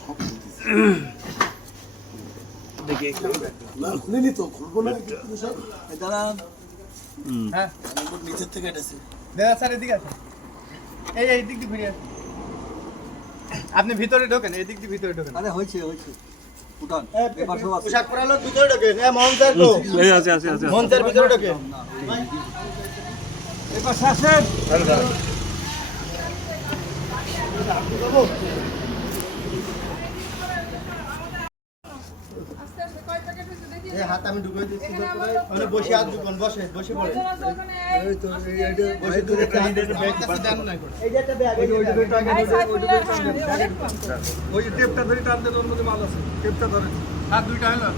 সব দেখি খুলিনি তো, খুলবো না দাঁড়ান। হ্যাঁ নিচের থেকে এসেছে স্যার, এদিকে আছে, এই দিক দিয়ে ঘুরে আসুন। আপনি ভিতরে ঢোকেন, এই দিক দিয়ে ভিতরে ঢোকেন। আরে হয়েছে হয়েছে, পোশাক পরা লোক ভিতরে ঢোকেন। মঞ্চের তো মঞ্চের ভিতরে ঢোকেন। এবার আসেন, হাত আমি ঢুকিয়ে দিচ্ছি, বসে হাত ঢুকান, বসে পড়ে ওই টেপটা ধরে টানতে, তোর মধ্যে মাল আছে, টেপটা ধরে হাত দুইটা হলো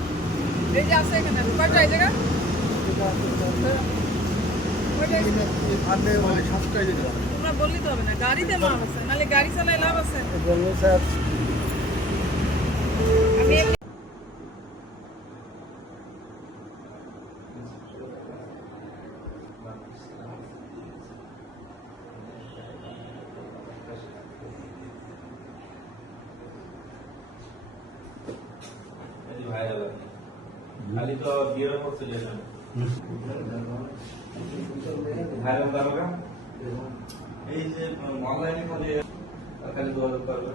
এই যে আছে এখানে কয়টা এই জায়গা তোমরা বললি তো হবে না, গাড়িতে মাল আছে, নাহলে গাড়ি চালায় লাভ আছে। আমি खाली तो गियर फोर्स लेसन ভাইরাল করবে এই যে অনলাইনে মধ্যে খালি দোয়া করবে